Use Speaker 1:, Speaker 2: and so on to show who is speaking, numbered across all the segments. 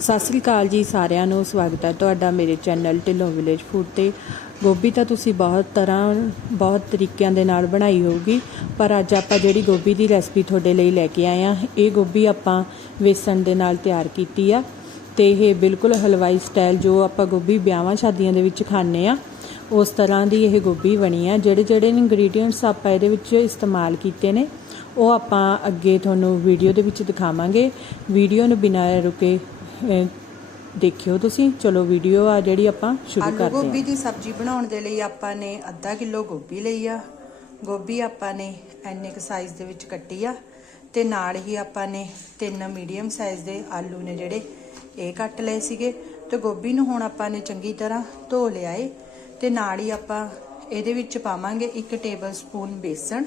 Speaker 1: ਸਤਿ ਸ੍ਰੀ ਅਕਾਲ ਜੀ ਸਾਰਿਆਂ ਨੂੰ, ਸਵਾਗਤ ਹੈ ਤੁਹਾਡਾ ਮੇਰੇ ਚੈਨਲ ਢਿੱਲੋਂ ਵਿਲੇਜ ਫੂਡ ਤੇ। ਗੋਭੀ ਤਾਂ ਤੁਸੀਂ ਬਹੁਤ ਤਰ੍ਹਾਂ, ਬਹੁਤ ਤਰੀਕਿਆਂ ਦੇ ਨਾਲ ਬਣਾਈ ਹੋਊਗੀ, ਪਰ ਅੱਜ ਆਪਾਂ ਜਿਹੜੀ ਗੋਭੀ ਦੀ ਰੈਸਪੀ ਤੁਹਾਡੇ ਲਈ ਲੈ ਕੇ ਆਏ ਆ ਇਹ ਗੋਭੀ ਆਪਾਂ ਵੇਸਣ ਦੇ ਨਾਲ ਤਿਆਰ ਕੀਤੀ ਆ, ਤੇ ਇਹ ਬਿਲਕੁਲ ਹਲਵਾਈ ਸਟਾਈਲ ਜੋ ਆਪਾਂ ਗੋਭੀ ਵਿਆਹਾਂ ਸ਼ਾਦੀਆਂ ਦੇ ਵਿੱਚ ਖਾਂਦੇ ਆ ਉਸ ਤਰ੍ਹਾਂ ਦੀ ਇਹ ਗੋਭੀ ਬਣੀ ਆ, ਜਿਹੜੇ ਜਿਹੜੇ ਇੰਗਰੀਡੀਅੰਟਸ ਆਪਾਂ ਇਹਦੇ ਵਿੱਚ ਇਸਤੇਮਾਲ ਕੀਤੇ ਨੇ, ਉਹ ਆਪਾਂ ਅੱਗੇ ਤੁਹਾਨੂੰ ਵੀਡੀਓ ਦੇ ਵਿੱਚ ਦਿਖਾਵਾਂਗੇ। ਵੀਡੀਓ ਨੂੰ ਬਿਨਾਂ ਰੁਕੇ ਦੇਖਿਓ ਤੁਸੀਂ। ਚਲੋ ਵੀਡੀਓ ਆ ਜਿਹੜੀ ਆਪਾਂ ਸ਼ੁਰੂ
Speaker 2: ਆਲੂ
Speaker 1: ਕਰਦੇ
Speaker 2: ਗੋਭੀ
Speaker 1: ਹਾਂ।
Speaker 2: ਦੀ ਸਬਜ਼ੀ ਬਣਾਉਣ ਦੇ ਲਈ ਆਪਾਂ ਨੇ ਅੱਧਾ ਕਿਲੋ ਗੋਭੀ ਲਈ ਆ। ਗੋਭੀ ਆਪਾਂ ਨੇ ਐਨੇ ਕ ਸਾਈਜ਼ ਦੇ ਵਿੱਚ ਕੱਟੀ ਆ ਤੇ ਨਾਲ ਹੀ ਆਪਾਂ ਨੇ ਤਿੰਨ ਮੀਡੀਅਮ ਸਾਈਜ਼ ਦੇ ਆਲੂ ਨੇ ਜਿਹੜੇ ਇਹ ਕੱਟ ਲਏ ਸੀਗੇ। ਤੇ ਗੋਭੀ ਨੂੰ ਹੁਣ ਆਪਾਂ ਨੇ ਚੰਗੀ ਤਰ੍ਹਾਂ ਧੋ ਲਿਆ ਏ ਤੇ ਨਾਲ ਹੀ ਆਪਾਂ ਇਹਦੇ ਵਿੱਚ ਪਾਵਾਂਗੇ 1 ਟੇਬਲ ਸਪੂਨ ਬੇਸਣ।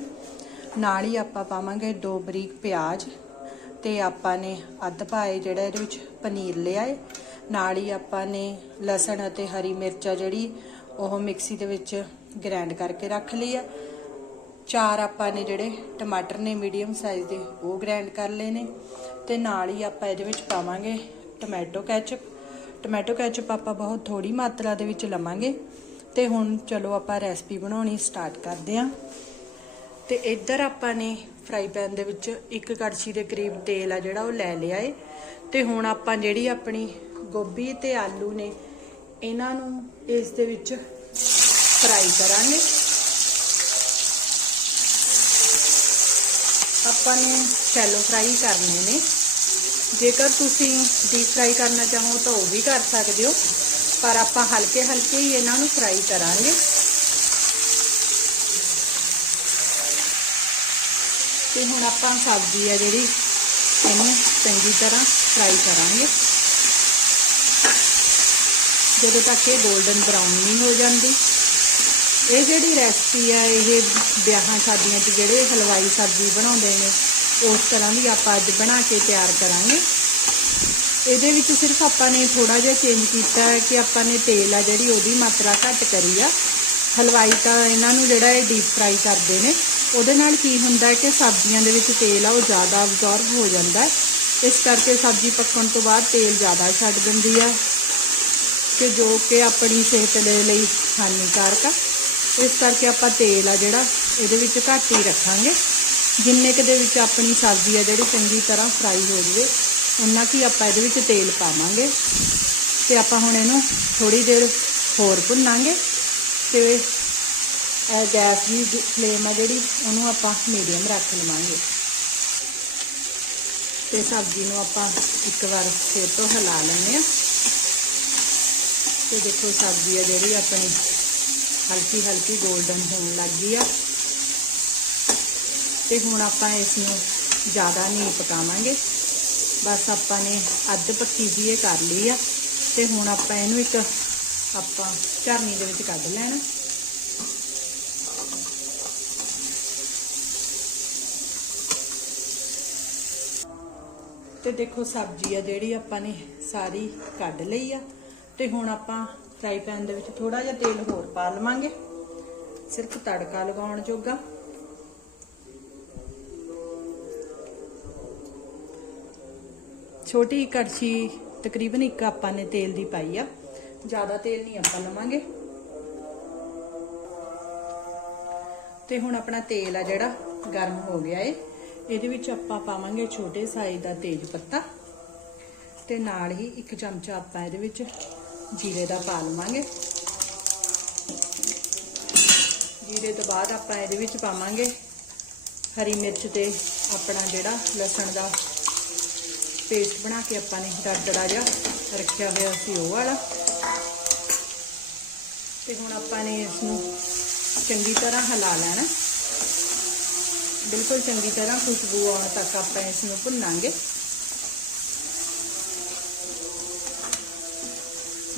Speaker 2: ਨਾਲ ਹੀ ਆਪਾਂ ਪਾਵਾਂਗੇ ਦੋ ਬਰੀਕ ਪਿਆਜ਼। ਤੇ ਆਪਾਂ ਨੇ ਅੱਧ ਪਾਏ ਜਿਹੜਾ ਇਹਦੇ ਵਿੱਚ ਪਨੀਰ ਲਿਆ ਏ। ਨਾਲ ਹੀ ਆਪਾਂ ਨੇ ਲਸਣ ਅਤੇ ਹਰੀ ਮਿਰਚਾ ਜਿਹੜੀ, ਉਹ ਮਿਕਸੀ ਦੇ ਵਿੱਚ ਗ੍ਰਾਈਂਡ ਕਰਕੇ ਰੱਖ ਲਈ ਆ। ਚਾਰ ਆਪਾਂ ਨੇ ਜਿਹੜੇ ਟਮਾਟਰ ਨੇ ਮੀਡੀਅਮ ਸਾਈਜ਼ ਦੇ, ਉਹ ਗ੍ਰਾਈਂਡ ਕਰ ਲਏ ਨੇ। ਤੇ ਨਾਲ ਹੀ ਆਪਾਂ ਇਹਦੇ ਵਿੱਚ ਪਾਵਾਂਗੇ ਟੋਮੈਟੋ ਕੈਚਪ ਟੋਮੈਟੋ ਕੈਚਪ ਆਪਾਂ ਬਹੁਤ ਥੋੜੀ ਮਾਤਰਾ ਦੇ ਵਿੱਚ ਲਵਾਂਗੇ। ਤੇ ਹੁਣ ਚਲੋ ਆਪਾਂ ਰੈਸਪੀ ਬਣਾਉਣੀ ਸਟਾਰਟ ਕਰਦੇ ਹਾਂ ਤੇ ਇੱਧਰ ਆਪਾਂ ਨੇ ਫਰਾਈ ਪੈਨ ਦੇ ਵਿੱਚ ਇੱਕ ਕੜਛੀ ਦੇ ਕਰੀਬ ਤੇਲ ਆ ਜਿਹੜਾ ਉਹ ਲੈ ਲਿਆ ਏ। ਤੇ ਹੁਣ ਆਪਾਂ ਜਿਹੜੀ ਆਪਣੀ ਗੋਭੀ ਤੇ ਆਲੂ ਨੇ, ਇਹਨਾਂ ਨੂੰ ਇਸ ਦੇ ਵਿੱਚ ਫਰਾਈ ਕਰਾਂਗੇ। ਆਪਾਂ ਨੇ ਸ਼ੈਲੋ ਫਰਾਈ ਕਰਨੇ ਨੇ। ਜੇਕਰ ਤੁਸੀਂ ਡੀਪ ਫਰਾਈ ਕਰਨਾ ਚਾਹੋ ਤਾਂ ਉਹ ਵੀ ਕਰ ਸਕਦੇ ਹੋ, ਪਰ ਆਪਾਂ ਹਲਕੇ ਹਲਕੇ ਹੀ ਇਹਨਾਂ ਨੂੰ ਫਰਾਈ ਕਰਾਂਗੇ ਤੇ ਹੁਣ ਆਪਾਂ ਸਬਜ਼ੀ ਆ ਜਿਹੜੀ, ਇਹਨੂੰ ਚੰਗੀ ਤਰ੍ਹਾਂ ਫਰਾਈ ਕਰਾਂਗੇ। ਜਦੋਂ ਤੱਕ ਇਹ 골ਡਨ ਬਰਾਊਨ ਨਹੀਂ ਹੋ ਜਾਂਦੀ। ਇਹ ਜਿਹੜੀ ਰੈਸਪੀ ਆ, ਇਹ ਵਿਆਹਾਂ ਸ਼ਾਦੀਆਂ 'ਚ ਜਿਹੜੇ ਹਲਵਾਈ ਸਬਜ਼ੀ ਬਣਾਉਂਦੇ ਨੇ, ਉਸ ਤਰ੍ਹਾਂ ਦੀ ਆਪਾਂ ਅੱਜ ਬਣਾ ਕੇ ਤਿਆਰ ਕਰਾਂਗੇ। ਇਹਦੇ ਵਿੱਚ ਸਿਰਫ ਆਪਾਂ ਨੇ ਥੋੜਾ ਜਿਹਾ ਚੇਂਜ ਕੀਤਾ ਹੈ ਕਿ ਆਪਾਂ ਨੇ ਤੇਲ ਆ ਜਿਹੜੀ ਉਹਦੀ ਮਾਤਰਾ ਘੱਟ ਕਰੀ ਆ। ਹਲਵਾਈ ਤਾਂ ਇਹਨਾਂ ਨੂੰ ਜਿਹੜਾ ਇਹ ਡੀਪ ਫਰਾਈ ਕਰਦੇ ਨੇ। ਉਹਦੇ ਨਾਲ ਕੀ ਹੁੰਦਾ ਕਿ ਸਬਜ਼ੀਆਂ ਦੇ ਵਿੱਚ ਤੇਲ ਆ, ਉਹ ਜ਼ਿਆਦਾ ਅਬਜ਼ੌਰਬ ਹੋ ਜਾਂਦਾ ਇਸ ਕਰਕੇ ਸਬਜ਼ੀ ਪੱਕਣ ਤੋਂ ਬਾਅਦ ਤੇਲ ਜ਼ਿਆਦਾ ਛੱਡ ਦਿੰਦੀ ਆ ਕਿ ਜੋ ਕਿ ਆਪਣੀ ਸਿਹਤ ਦੇ ਲਈ ਹਾਨੀਕਾਰਕ ਆ। ਇਸ ਕਰਕੇ ਆਪਾਂ ਤੇਲ ਆ ਜਿਹੜਾ, ਇਹਦੇ ਵਿੱਚ ਘੱਟ ਹੀ ਰੱਖਾਂਗੇ। ਜਿੰਨੇ ਕੁ ਦੇ ਵਿੱਚ ਆਪਣੀ ਸਬਜ਼ੀ ਆ ਜਿਹੜੀ ਚੰਗੀ ਤਰ੍ਹਾਂ ਫਰਾਈ ਹੋ ਜਾਵੇ ਉਨਾ ਕੀ ਆਪਾਂ ਇਹਦੇ ਵਿੱਚ ਤੇਲ ਪਾਵਾਂਗੇ। ਤੇ ਆਪਾਂ ਹੁਣ ਇਹਨੂੰ ਥੋੜੀ ਦੇਰ ਹੋਰ ਭੁੰਨਾਂਗੇ ਤੇ ਗੈਸ ਦੀ ਫਲੇਮ ਆ ਜਿਹੜੀ, ਉਹਨੂੰ ਆਪਾਂ ਮੀਡੀਅਮ ਰੱਖ ਲਵਾਂਗੇ। ਤੇ ਸਬਜ਼ੀ ਨੂੰ ਆਪਾਂ ਇੱਕ ਵਾਰ ਫੇਰ ਤੋਂ ਹਿਲਾ ਲੈਂਦੇ ਆ ਤੇ ਦੇਖੋ, ਸਬਜ਼ੀ ਆ ਜਿਹੜੀ ਆਪਣੀ ਹਲਕੀ ਹਲਕੀ 골ਡਨ ਹੋਣ ਲੱਗ ਗਈ ਆ। ਤੇ ਹੁਣ ਆਪਾਂ ਇਸ ਨੂੰ ਜ਼ਿਆਦਾ ਨਹੀਂ ਪਕਾਵਾਂਗੇ। ਬਸ ਆਪਾਂ ਨੇ ਅੱਧ ਪੱਕੀ ਜੀ ਇਹ ਕਰ ਲਈ ਆ। ਤੇ ਹੁਣ ਆਪਾਂ ਇਹਨੂੰ ਇੱਕ ਆਪਾਂ ਝਰਨੀ ਦੇ ਵਿੱਚ ਕੱਢ ਲੈਣਾ। ਤੇ ਦੇਖੋ ਸਬਜ਼ੀ ਆ ਜਿਹੜੀ ਆਪਾਂ ਨੇ ਸਾਰੀ ਕੱਢ ਲਈ ਆ। ਤੇ ਹੁਣ ਆਪਾਂ ਫਰਾਈ ਪੈਨ ਦੇ ਵਿੱਚ ਥੋੜਾ ਜਿਹਾ ਤੇਲ ਹੋਰ ਪਾ ਲਵਾਂਗੇ। ਸਿਰਫ ਤੜਕਾ ਲਗਾਉਣ ਜੋਗਾ। ਛੋਟੀ ਕੜਛੀ, ਤਕਰੀਬਨ ਇੱਕ ਆਪਾਂ ਨੇ ਤੇਲ ਦੀ ਪਾਈ ਆ। ਜ਼ਿਆਦਾ ਤੇਲ ਨਹੀਂ ਆਪਾਂ ਲਵਾਂਗੇ। ਤੇ ਹੁਣ ਆਪਣਾ ਤੇਲ ਆ ਜਿਹੜਾ ਗਰਮ ਹੋ ਗਿਆ ਏ। ਇਹਦੇ ਵਿੱਚ ਆਪਾਂ ਪਾਵਾਂਗੇ ਛੋਟੇ ਸਾਈਜ਼ ਦਾ ਤੇਜ ਪੱਤਾ ਤੇ ਨਾਲ ਹੀ ਇੱਕ ਚਮਚਾ ਆਪਾਂ ਇਹਦੇ ਵਿੱਚ ਜੀਰੇ ਦਾ ਪਾ ਲਵਾਂਗੇ। ਜੀਰੇ ਤੋਂ ਬਾਅਦ ਆਪਾਂ ਇਹਦੇ ਵਿੱਚ ਪਾਵਾਂਗੇ ਹਰੀ ਮਿਰਚ ਤੇ ਆਪਣਾ ਜਿਹੜਾ ਲਸਣ ਦਾ ਪੇਸਟ ਬਣਾ ਕੇ ਆਪਾਂ ਨੇ ਡੱਡੜਾ ਜਿਹਾ ਰੱਖਿਆ ਹੋਇਆ ਸੀ ਉਹ ਵਾਲਾ। ਤੇ ਹੁਣ ਆਪਾਂ ਨੇ ਇਸ ਨੂੰ ਚੰਗੀ ਤਰ੍ਹਾਂ ਹਿਲਾ ਲੈਣਾ। ਬਿਲਕੁਲ ਚੰਗੀ ਤਰ੍ਹਾਂ ਖੁਸ਼ਬੂ ਆਉਣ ਤੱਕ ਆਪਾਂ ਇਸ ਨੂੰ ਭੁੰਨਾਂਗੇ।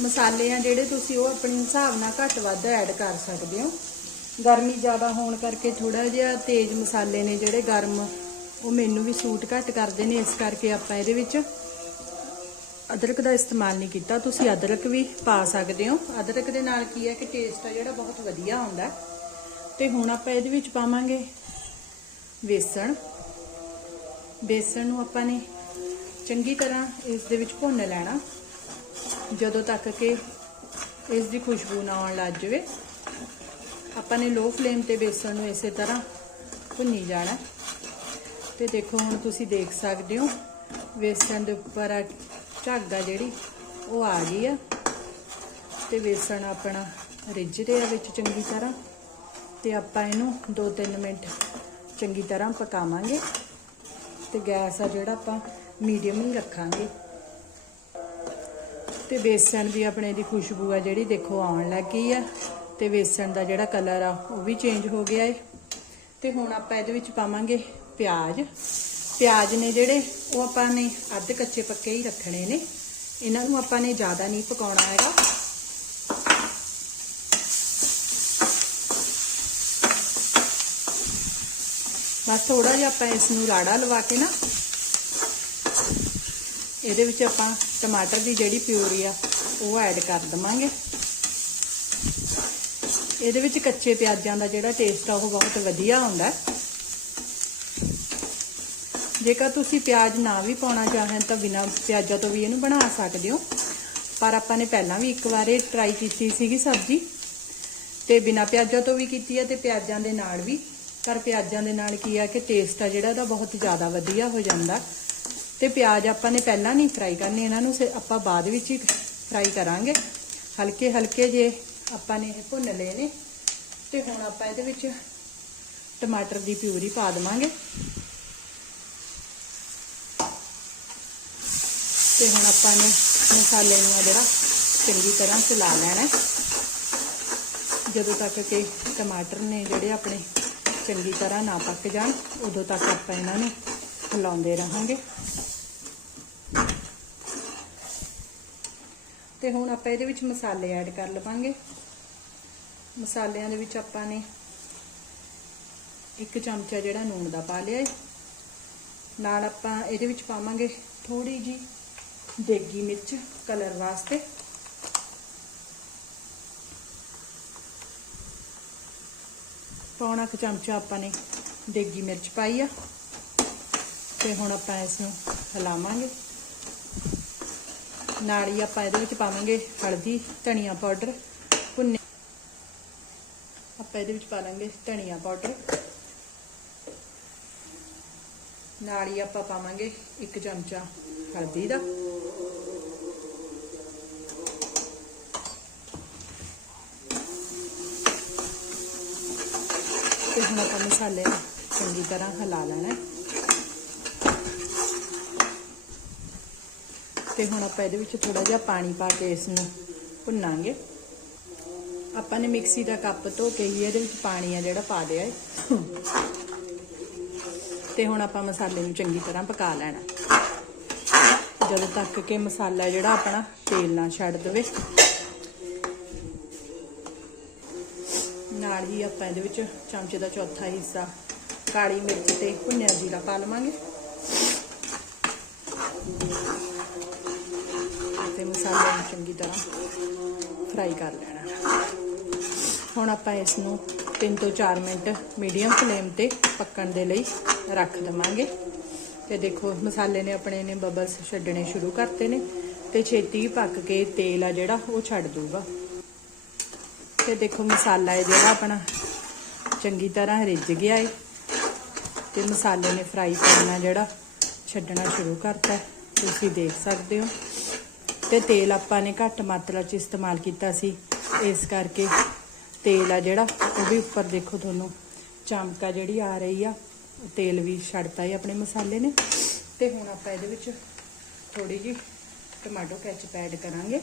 Speaker 2: ਮਸਾਲੇ ਆ ਜਿਹੜੇ ਤੁਸੀਂ ਉਹ ਆਪਣੇ ਹਿਸਾਬ ਨਾਲ ਘੱਟ ਵੱਧ ਐਡ ਕਰ ਸਕਦੇ ਹੋ। ਗਰਮੀ ਜ਼ਿਆਦਾ ਹੋਣ ਕਰਕੇ ਥੋੜਾ ਜਿਹਾ ਤੇਜ਼ ਮਸਾਲੇ ਨੇ ਜਿਹੜੇ ਗਰਮ, ਉਹ ਮੈਨੂੰ ਵੀ ਸੂਟ ਘੱਟ ਕਰਦੇ ਨੇ, ਇਸ ਕਰਕੇ ਆਪਾਂ ਇਹਦੇ ਵਿੱਚ ਅਦਰਕ ਦਾ ਇਸਤੇਮਾਲ ਨਹੀਂ ਕੀਤਾ। ਤੁਸੀਂ ਅਦਰਕ ਵੀ ਪਾ ਸਕਦੇ ਹੋ। ਅਦਰਕ ਦੇ ਨਾਲ ਕੀ ਹੈ ਕਿ ਟੇਸਟ ਆ ਜਿਹੜਾ ਬਹੁਤ ਵਧੀਆ ਆਉਂਦਾ ਤੇ ਹੁਣ ਆਪਾਂ ਇਹਦੇ ਵਿੱਚ ਪਾਵਾਂਗੇ ਵੇਸਣ ਬੇਸਣ ਨੂੰ ਆਪਾਂ ਨੇ ਚੰਗੀ ਤਰ੍ਹਾਂ ਇਸ ਦੇ ਵਿੱਚ ਭੁੰਨ ਲੈਣਾ। ਜਦੋਂ ਤੱਕ ਕਿ ਇਸ ਦੀ ਖੁਸ਼ਬੂ ਨਾ ਆਉਣ ਲੱਗ ਜਾਵੇ, ਆਪਾਂ ਨੇ ਲੋ ਫਲੇਮ ਤੇ ਬੇਸਣ ਨੂੰ ਇਸੇ ਤਰ੍ਹਾਂ ਭੁੰਨੀ ਜਾਣਾ। ਤੇ ਦੇਖੋ, ਹੁਣ ਤੁਸੀਂ ਦੇਖ ਸਕਦੇ ਹੋ, ਬੇਸਣ ਦੇ ਉੱਪਰ ਆ ਝੱਗ ਆ ਜਿਹੜੀ, ਉਹ ਆ ਗਈ ਆ। ਤੇ ਬੇਸਣ ਆਪਣਾ ਰਿੱਝ ਰਿਹਾ ਵਿੱਚ ਚੰਗੀ ਤਰ੍ਹਾਂ। ਤੇ ਆਪਾਂ ਇਹਨੂੰ 2-3 ਮਿੰਟ ਚੰਗੀ ਤਰ੍ਹਾਂ ਪਕਾਵਾਂਗੇ ਤੇ ਗੈਸ ਆ ਜਿਹੜਾ ਆਪਾਂ ਮੀਡੀਅਮ ਹੀ ਰੱਖਾਂਗੇ। ਤੇ ਬੇਸਣ ਵੀ ਆਪਣੇ ਦੀ ਖੁਸ਼ਬੂ ਆ ਜਿਹੜੀ ਦੇਖੋ ਆਉਣ ਲੱਗੀ ਆ ਤੇ ਬੇਸਣ ਦਾ ਜਿਹੜਾ ਕਲਰ ਆ ਉਹ ਵੀ ਚੇਂਜ ਹੋ ਗਿਆ ਏ। ਤੇ ਹੁਣ ਆਪਾਂ ਇਹਦੇ ਵਿੱਚ ਪਾਵਾਂਗੇ ਪਿਆਜ਼। ਪਿਆਜ਼ ਨੇ ਜਿਹੜੇ ਉਹ ਆਪਾਂ ਨੇ ਅੱਧ ਕੱਚੇ ਪੱਕੇ ਹੀ ਰੱਖਣੇ ਨੇ। ਇਹਨਾਂ ਨੂੰ ਆਪਾਂ ਨੇ ਜ਼ਿਆਦਾ ਨਹੀਂ ਪਕਾਉਣਾ ਹੈਗਾ। ਬਸ ਥੋੜਾ ਜਿਹਾ ਆਪਾਂ ਇਸ ਨੂੰ ਲਾੜਾ ਲਵਾ ਕੇ ਨਾ, ਇਹਦੇ ਵਿੱਚ ਆਪਾਂ ਟਮਾਟਰ ਦੀ ਜਿਹੜੀ ਪਿਊਰੀ ਆ, ਉਹ ਐਡ ਕਰ ਦਵਾਂਗੇ। ਇਹਦੇ ਵਿੱਚ ਕੱਚੇ ਪਿਆਜ਼ਾਂ ਦਾ ਜਿਹੜਾ ਟੇਸਟ ਆ, ਉਹ ਬਹੁਤ ਵਧੀਆ ਆਉਂਦਾ ਜੇਕਰ ਤੁਸੀਂ ਪਿਆਜ਼ ਨਾ ਵੀ ਪਾਉਣਾ ਚਾਹਣ ਤਾਂ ਬਿਨਾਂ ਪਿਆਜ਼ਾਂ ਤੋਂ ਵੀ ਇਹਨੂੰ ਬਣਾ ਸਕਦੇ ਹੋ। ਪਰ ਆਪਾਂ ਨੇ ਪਹਿਲਾਂ ਵੀ ਇੱਕ ਵਾਰ ਇਹ ਟਰਾਈ ਕੀਤੀ ਸੀਗੀ ਸਬਜ਼ੀ, ਤੇ ਬਿਨਾਂ ਪਿਆਜ਼ਾਂ ਤੋਂ ਵੀ ਕੀਤੀ ਹੈ ਤੇ ਪਿਆਜ਼ਾਂ ਦੇ ਨਾਲ ਵੀ। ਪਰ ਪਿਆਜ਼ਾਂ ਦੇ ਨਾਲ ਕੀ ਆ ਕਿ ਟੇਸਟ ਆ ਜਿਹੜਾ ਇਹਦਾ ਬਹੁਤ ਜ਼ਿਆਦਾ ਵਧੀਆ ਹੋ ਜਾਂਦਾ। ਤੇ ਪਿਆਜ਼ ਆਪਾਂ ਨੇ ਪਹਿਲਾਂ ਨਹੀਂ ਫਰਾਈ ਕਰਨੇ, ਇਹਨਾਂ ਨੂੰ ਸੇ- ਆਪਾਂ ਬਾਅਦ ਵਿੱਚ ਹੀ ਫਰਾਈ ਕਰਾਂਗੇ। ਹਲਕੇ ਹਲਕੇ ਜੇ ਆਪਾਂ ਨੇ ਇਹ ਭੁੰਨ ਲਏ ਨੇ, ਤੇ ਹੁਣ ਆਪਾਂ ਇਹਦੇ ਵਿੱਚ ਟਮਾਟਰ ਦੀ ਪਿਊਰੀ ਪਾ ਦੇਵਾਂਗੇ। ਤੇ ਹੁਣ ਆਪਾਂ ਨੇ ਮਸਾਲੇ ਨੂੰ ਆ ਜਿਹੜਾ ਚੰਗੀ ਤਰ੍ਹਾਂ ਚਲਾ ਲੈਣਾ ਜਦੋਂ ਤੱਕ ਕਿ ਟਮਾਟਰ ਨੇ ਜਿਹੜੇ ਆਪਣੇ ਚੰਗੀ ਤਰ੍ਹਾਂ ਨਾ ਪੱਕ ਜਾਣ, ਉਦੋਂ ਤੱਕ ਆਪਾਂ ਇਹਨਾਂ ਨੂੰ ਹਿਲਾਉਂਦੇ ਰਹਾਂਗੇ। ਤੇ ਹੁਣ ਆਪਾਂ ਇਹਦੇ ਵਿੱਚ ਮਸਾਲੇ ਐਡ ਕਰ ਲਵਾਂਗੇ। ਮਸਾਲਿਆਂ ਦੇ ਵਿੱਚ ਆਪਾਂ ਨੇ ਇੱਕ ਚਮਚਾ ਜਿਹੜਾ ਨੂਣ ਦਾ ਪਾ ਲਿਆ ਹੈ ਨਾਲ ਆਪਾਂ ਇਹਦੇ ਵਿੱਚ ਪਾਵਾਂਗੇ ਥੋੜੀ ਜੀ ਦੇਗੀ ਮਿਰਚ ਕਲਰ ਵਾਸਤੇ। ਪੌਣਾ ਕੁ ਚਮਚਾ ਆਪਾਂ ਨੇ ਦੇਗੀ ਮਿਰਚ ਪਾਈ ਆ। ਤੇ ਹੁਣ ਆਪਾਂ ਇਸ ਨੂੰ ਹਿਲਾਵਾਂਗੇ। ਨਾਲ ਹੀ ਆਪਾਂ ਇਹਦੇ ਵਿੱਚ ਪਾਵਾਂਗੇ ਹਲਦੀ, ਧਨੀਆ ਪਾਊਡਰ, ਭੁੰਨੇ ਆਪਾਂ ਇਹਦੇ ਵਿੱਚ ਪਾ ਲਾਂਗੇ ਧਨੀਆ ਪਾਊਡਰ। ਨਾਲ ਹੀ ਆਪਾਂ ਪਾਵਾਂਗੇ ਇੱਕ ਚਮਚਾ ਹਲਦੀ ਦਾ। ਹੁਣ ਆਪਾਂ ਮਸਾਲੇ ਚੰਗੀ ਤਰ੍ਹਾਂ ਹਿਲਾ ਲੈਣਾ ਹੈ। ਤੇ ਹੁਣ ਆਪਾਂ ਇਹਦੇ ਵਿੱਚ ਥੋੜਾ ਜਿਹਾ ਪਾਣੀ ਪਾ ਕੇ ਇਸ ਨੂੰ ਭੁੰਨਾਂਗੇ। ਆਪਾਂ ਨੇ ਮਿਕਸੀ ਦਾ ਕੱਪ ਧੋ ਕੇ ਹੀ ਇਹਦੇ ਵਿੱਚ ਪਾਣੀ ਆ ਜਿਹੜਾ ਪਾ ਦਿਆ ਹੈ। ਤੇ ਹੁਣ ਆਪਾਂ ਮਸਾਲੇ ਨੂੰ ਚੰਗੀ ਤਰ੍ਹਾਂ ਪਕਾ ਲੈਣਾ। ਜਦੋਂ ਤੱਕ ਕਿ ਮਸਾਲਾ ਜਿਹੜਾ ਆਪਣਾ ਤੇਲ ਨਾ ਛੱਡ ਦੇਵੇ। ਨਾਲ ਹੀ ਆਪਾਂ ਇਹਦੇ ਵਿੱਚ ਚਮਚੇ ਦਾ ਚੌਥਾ ਹਿੱਸਾ, ਕਾਲੀ ਮਿਰਚ ਤੇ ਭੁੰਨਿਆ ਜੀਰਾ ਪਾ ਲਵਾਂਗੇ। ਤੇ ਮਸਾਲੇ ਨੂੰ ਚੰਗੀ ਤਰ੍ਹਾਂ ਫਰਾਈ ਕਰ ਲੈਣਾ। ਹੁਣ ਆਪਾਂ ਇਸ ਨੂੰ 3 ਤੋਂ 4 ਮਿੰਟ ਮੀਡੀਅਮ ਫਲੇਮ ਤੇ ਪੱਕਣ ਦੇ ਲਈ ਰੱਖ ਦਵਾਂਗੇ। ਤੇ ਦੇਖੋ, ਮਸਾਲੇ ਨੇ ਆਪਣੇ ਨੇ ਬਬਲਸ ਛੱਡਣੇ ਸ਼ੁਰੂ ਕਰਤੇ ਨੇ ਤੇ ਛੇਤੀ ਪੱਕ ਕੇ ਤੇਲ ਆ ਜਿਹੜਾ, ਉਹ ਛੱਡ ਦੂਗਾ ਤੇ ਦੇਖੋ ਮਸਾਲਾ ਹੈ ਜਿਹੜਾ ਆਪਣਾ ਚੰਗੀ ਤਰ੍ਹਾਂ ਰਿੱਝ ਗਿਆ ਹੈ ਤੇ ਮਸਾਲੇ ਨੇ ਫਰਾਈ ਕਰਨਾ ਜਿਹੜਾ, ਛੱਡਣਾ ਸ਼ੁਰੂ ਕਰਤਾ ਤੁਸੀਂ ਦੇਖ ਸਕਦੇ ਹੋ। ਤੇ ਤੇਲ ਆਪਾਂ ਨੇ ਘੱਟ ਮਾਤਰਾ 'ਚ ਇਸਤੇਮਾਲ ਕੀਤਾ ਸੀ। ਇਸ ਕਰਕੇ ਤੇਲ ਆ ਜਿਹੜਾ, ਉਹ ਵੀ ਉੱਪਰ ਦੇਖੋ ਤੁਹਾਨੂੰ ਚਮਕਾ ਜਿਹੜੀ ਆ ਰਹੀ ਆ, ਤੇਲ ਵੀ ਛੱਡਤਾ ਹੈ ਆਪਣੇ ਮਸਾਲੇ ਨੇ। ਤੇ ਹੁਣ ਆਪਾਂ ਇਹਦੇ ਵਿੱਚ ਥੋੜੀ ਜਿਹੀ ਟਮਾਟੋ ਕੈਚਪ ਐਡ ਕਰਾਂਗੇ।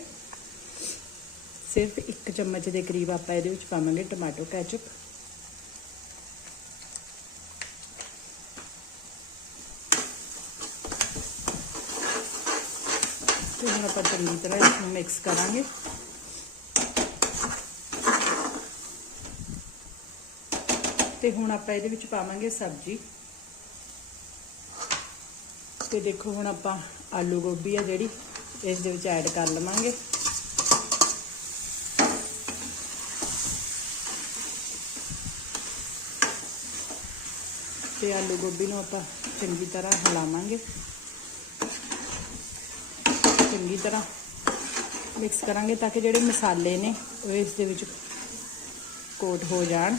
Speaker 2: ਸਿਰਫ ਇੱਕ ਚਮਚ ਦੇ ਕਰੀਬ ਆਪਾਂ ਇਹਦੇ ਵਿੱਚ ਪਾਵਾਂਗੇ ਟਮਾਟੋ ਕੈਚਪ। ਤੇ ਹੁਣ ਆਪਾਂ ਚੰਗੀ ਤਰ੍ਹਾਂ ਇਸ ਨੂੰ ਮਿਕਸ ਕਰਾਂਗੇ। ਤੇ ਹੁਣ ਆਪਾਂ ਇਹਦੇ ਵਿੱਚ ਪਾਵਾਂਗੇ ਸਬਜ਼ੀ। ਤੇ ਦੇਖੋ ਹੁਣ ਆਪਾਂ ਆਲੂ ਗੋਭੀ ਆ ਜਿਹੜੀ, ਇਸ ਦੇ ਵਿੱਚ ਐਡ ਕਰ ਲਵਾਂਗੇ। ਤੇ ਆਲੂ ਗੋਭੀ ਨੂੰ ਆਪਾਂ ਚੰਗੀ ਤਰ੍ਹਾਂ ਹਿਲਾਵਾਂਗੇ। ਚੰਗੀ ਤਰ੍ਹਾਂ ਮਿਕਸ ਕਰਾਂਗੇ ਤਾਂ ਕਿ ਜਿਹੜੇ ਮਸਾਲੇ ਨੇ ਉਹ ਇਸ ਦੇ ਵਿੱਚ ਕੋਟ ਹੋ ਜਾਣ।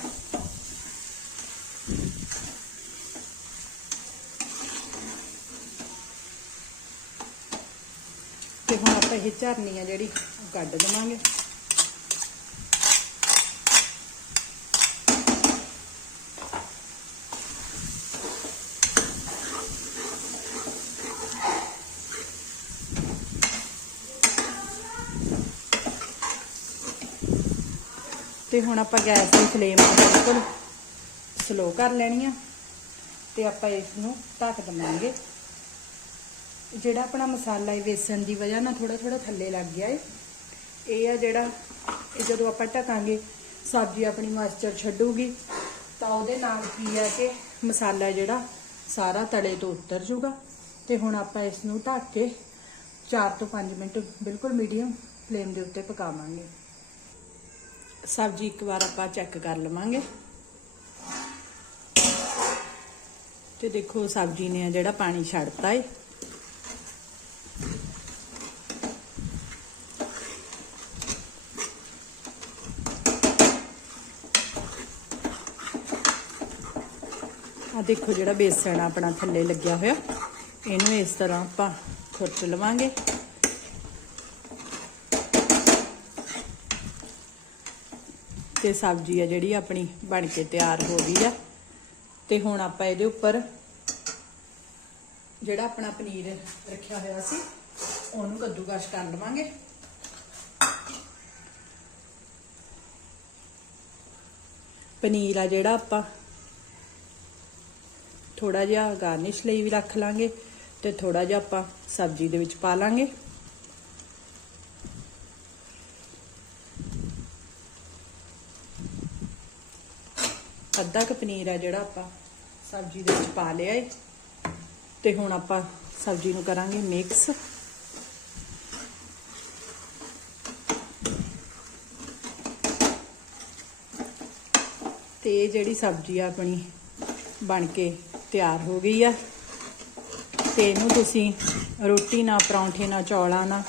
Speaker 2: ਤੇ ਹੁਣ ਆਪਾਂ ਇਹ ਝਰਨੀ ਆ ਜਿਹੜੀ ਉਹ ਕੱਢ ਦੇਵਾਂਗੇ। ਤੇ ਹੁਣ ਆਪਾਂ ਗੈਸ ਦੀ ਫਲੇਮ ਬਿਲਕੁਲ ਸਲੋ ਕਰ ਲੈਣੀ ਆ ਤੇ ਆਪਾਂ ਇਸ ਨੂੰ ਢੱਕ ਦਵਾਂਗੇ। ਜਿਹੜਾ ਆਪਣਾ ਮਸਾਲਾ ਹੈ ਵੇਸਣ ਦੀ ਵਜ੍ਹਾ ਨਾਲ ਥੋੜਾ ਥੋੜਾ ਥੱਲੇ ਲੱਗ ਗਿਆ ਏ। ਇਹ ਆ ਜਿਹੜਾ ਇਹ ਜਦੋਂ ਆਪਾਂ ਢਕਾਂਗੇ, ਸਬਜ਼ੀ ਆਪਣੀ ਮਾਸਚਰ ਛੱਡੂਗੀ, ਤਾਂ ਉਹਦੇ ਨਾਲ ਕੀ ਆ ਕਿ ਮਸਾਲਾ ਜਿਹੜਾ ਸਾਰਾ ਤਲੇ ਤੋਂ ਉਤਰ ਜਾਊਗਾ। ਤੇ ਹੁਣ ਆਪਾਂ ਇਸ ਨੂੰ ਢੱਕ ਕੇ 4 ਤੋਂ 5 ਮਿੰਟ ਬਿਲਕੁਲ ਮੀਡੀਅਮ ਫਲੇਮ ਦੇ ਉੱਤੇ ਪਕਾਵਾਂਗੇ। ਸਬਜ਼ੀ ਇੱਕ ਵਾਰ ਆਪਾਂ ਚੈੱਕ ਕਰ ਲਵਾਂਗੇ। ਤੇ ਦੇਖੋ ਸਬਜ਼ੀ ਨੇ ਜਿਹੜਾ ਪਾਣੀ ਛੱਡਤਾ ਏ। ਆ ਦੇਖੋ ਜਿਹੜਾ ਬੇਸਣ ਆਪਣਾ ਥੱਲੇ ਲੱਗਿਆ ਹੋਇਆ। ਇਹਨੂੰ ਇਸ ਤਰ੍ਹਾਂ ਆਪਾਂ ਖੁਰਚ ਲਵਾਂਗੇ। ਤੇ ਸਬਜ਼ੀ ਆ ਜਿਹੜੀ ਆਪਣੀ ਬਣ ਕੇ ਤਿਆਰ ਹੋ ਗਈ ਆ। ਤੇ ਹੁਣ ਆਪਾਂ ਇਹਦੇ ਉੱਪਰ ਜਿਹੜਾ ਆਪਣਾ ਪਨੀਰ ਰੱਖਿਆ ਹੋਇਆ ਸੀ, ਉਹਨੂੰ ਕੱਦੂਕਸ਼ ਕਰ ਲਵਾਂਗੇ। ਪਨੀਰ ਆ ਜਿਹੜਾ ਆਪਾਂ ਥੋੜਾ ਜਿਹਾ ਗਾਰਨਿਸ਼ ਲਈ ਵੀ ਰੱਖ ਲਾਂਗੇ ਤੇ ਥੋੜਾ ਜਿਹਾ ਆਪਾਂ ਸਬਜ਼ੀ ਦੇ ਵਿੱਚ ਪਾ ਲਾਂਗੇ। ਅੱਧਾ ਕ ਪਨੀਰ ਆ ਜਿਹੜਾ ਆਪਾਂ ਸਬਜ਼ੀ ਦੇ ਵਿੱਚ ਪਾ ਲਿਆ ਏ। ਤੇ ਹੁਣ ਆਪਾਂ ਸਬਜ਼ੀ ਨੂੰ ਕਰਾਂਗੇ ਮਿਕਸ ਤੇ ਇਹ ਜਿਹੜੀ ਸਬਜ਼ੀ ਆ ਆਪਣੀ ਬਣ ਕੇ ਤਿਆਰ ਹੋ ਗਈ ਆ। ਤੇ ਇਹਨੂੰ ਤੁਸੀਂ ਰੋਟੀ ਨਾਲ ਪਰੌਂਠੇ ਨਾਲ ਚੌਲਾਂ ਨਾਲ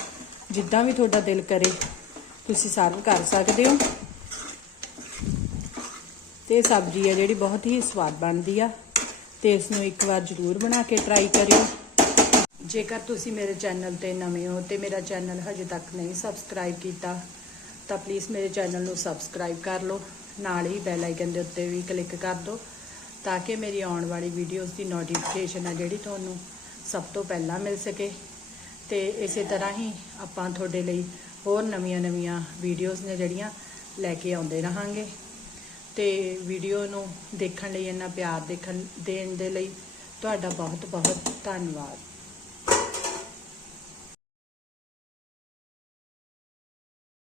Speaker 2: ਜਿੱਦਾਂ ਵੀ ਤੁਹਾਡਾ ਦਿਲ ਕਰੇ, ਤੁਸੀਂ ਸਰਵ ਕਰ ਸਕਦੇ ਹੋ। ਤੇ ਸਬਜ਼ੀ ਆ ਜਿਹੜੀ ਬਹੁਤ ਹੀ ਸਵਾਦ ਬਣਦੀ ਆ, ਤੇ ਇਸ ਨੂੰ ਇੱਕ ਵਾਰ ਜ਼ਰੂਰ ਬਣਾ ਕੇ ਟਰਾਈ ਕਰਿਓ। ਜੇਕਰ ਤੁਸੀਂ ਮੇਰੇ ਚੈਨਲ ਤੇ ਨਵੇਂ ਹੋ ਤੇ ਮੇਰਾ ਚੈਨਲ ਹਜੇ ਤੱਕ ਨਹੀਂ ਸਬਸਕ੍ਰਾਈਬ ਕੀਤਾ, ਤਾਂ ਪਲੀਜ਼ ਮੇਰੇ ਚੈਨਲ ਨੂੰ ਸਬਸਕ੍ਰਾਈਬ ਕਰ ਲਓ। ਨਾਲ ਹੀ ਬੈਲ ਆਈਕਨ ਦੇ ਉੱਤੇ ਵੀ ਕਲਿੱਕ ਕਰ ਦਿਓ, ਤਾਂ ਕਿ ਮੇਰੀ ਆਉਣ ਵਾਲੀ ਵੀਡੀਓਜ਼ ਦੀ ਨੋਟੀਫਿਕੇਸ਼ਨ ਆ ਜਿਹੜੀ ਤੁਹਾਨੂੰ ਸਭ ਤੋਂ ਪਹਿਲਾਂ ਮਿਲ ਸਕੇ। ਤੇ ਇਸੇ ਤਰ੍ਹਾਂ ਹੀ ਆਪਾਂ ਤੁਹਾਡੇ ਲਈ ਹੋਰ ਨਵੀਆਂ-ਨਵੀਆਂ ਵੀਡੀਓਜ਼ ਨੇ ਜਿਹੜੀਆਂ ਲੈ ਕੇ ਆਉਂਦੇ ਰਹਾਂਗੇ। ਤੇ ਵੀਡੀਓ ਨੂੰ ਦੇਖਣ ਲਈ, ਇੰਨਾ ਪਿਆਰ ਦੇਖਣ, ਦੇਣ ਦੇ ਲਈ ਤੁਹਾਡਾ ਬਹੁਤ ਬਹੁਤ ਧੰਨਵਾਦ।